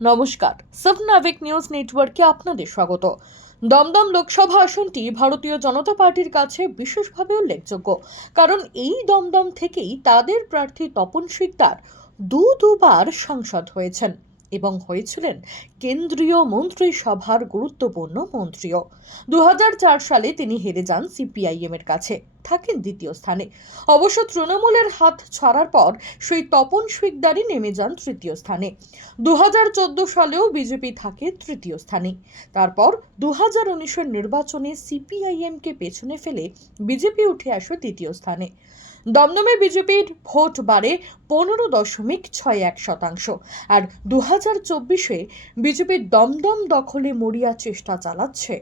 নমস্কার, সাবনাভিক নিউজ নেটওয়ার্কে আপনাদের স্বাগত। দমদম লোকসভা আসনটি ভারতীয় জনতা পার্টির কাছে বিশেষভাবে উল্লেখযোগ্য, কারণ এই দমদম থেকেই তাদের প্রার্থী তপন শিকদার দুবার সাংসদ হয়েছেন এবং হয়েছিলেন কেন্দ্রীয় মন্ত্রিসভার গুরুত্বপূর্ণ মন্ত্রীও। 2004 সালে তিনি হেরে যান সিপিআইএম এর কাছে, থাকেন দ্বিতীয় স্থানে। অবশ্য তৃণমূলের হাত ছাড়ার পর সেই তপন শিকদারই নেমে যান তৃতীয় স্থানে। 2014 সালেও বিজেপি থাকে তৃতীয় স্থানে। তারপর 2019-এর নির্বাচনে সিপিআইএমকে পেছনে ফেলে বিজেপি উঠে আসে তৃতীয় স্থানে। দমদমে বিজেপির ভোট বাড়ে 15.61%, আর 2024-এ বিজেপির দমদম দখলে মরিয়া চেষ্টা চালাচ্ছে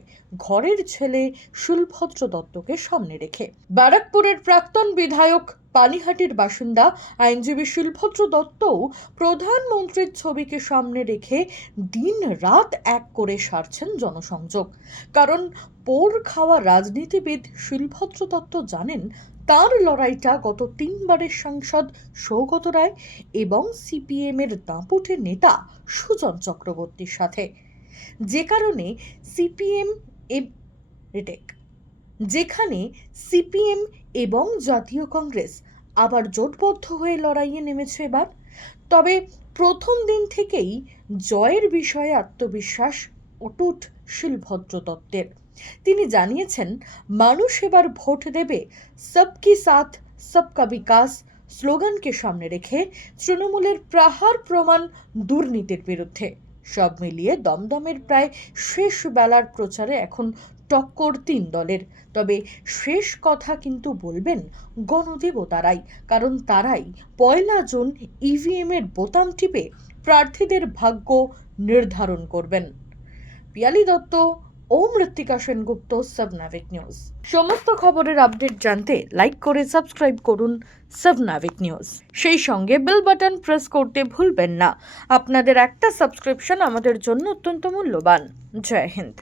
ঘরের ছেলে শুলভদ্র দত্তকে সামনে রেখে। ব্যারাকপুরের প্রাক্তন বিধায়ক, পানিহাটির বাসিন্দা আইনজীবী শুলভদ্র দত্তও প্রধানমন্ত্রীর ছবিকে সামনে রেখে দিন রাত এক করে সারছেন জনসংযোগ। কারণ পোর খাওয়া রাজনীতিবিদ শুলভদ্র দত্ত জানেন তার লড়াইটা গত 3 বারের সাংসদ সৌগত রায় এবং সিপিএম এর দাপুটে নেতা সুজন চক্রবর্তীর সাথে, যেখানে সিপিএম এবং জাতীয় কংগ্রেস আবার জোটবদ্ধ হয়ে লড়াইয়ে নেমেছে এবার। তবে প্রথম দিন থেকেই জয়ের বিষয়ে আত্মবিশ্বাস অটুট শুলভদ্র দত্তের। তিনি জানিয়েছেন মানুষ এবার ভোট দেবে সবকি সাথ সবকা বিকাশ স্লোগানকে সামনে রেখে তৃণমূলের প্রহার প্রমাণ দুর্নীতির বিরুদ্ধে। সব মিলিয়ে দমদমের প্রায় শেষ বেলার প্রচারে এখন টক্কর 3 দলের। তবে শেষ কথা কিন্তু বলবেন গণদেবতারাই, কারণ তারাই 1 জুন ইভিএম এর বোতাম টিপে প্রার্থীদের ভাগ্য নির্ধারণ করবেন। পিয়ালি দত্ত ও মৃত্তিকা সেনগুপ্ত, সাবনাভিক নিউজ। সমস্ত খবরের আপডেট জানতে লাইক করে সাবস্ক্রাইব করুন সাবনাভিক নিউজ। সেই সঙ্গে বেল বাটন প্রেস করতে ভুলবেন না। আপনাদের একটা সাবস্ক্রিপশন আমাদের জন্য অত্যন্ত মূল্যবান। জয় হিন্দ।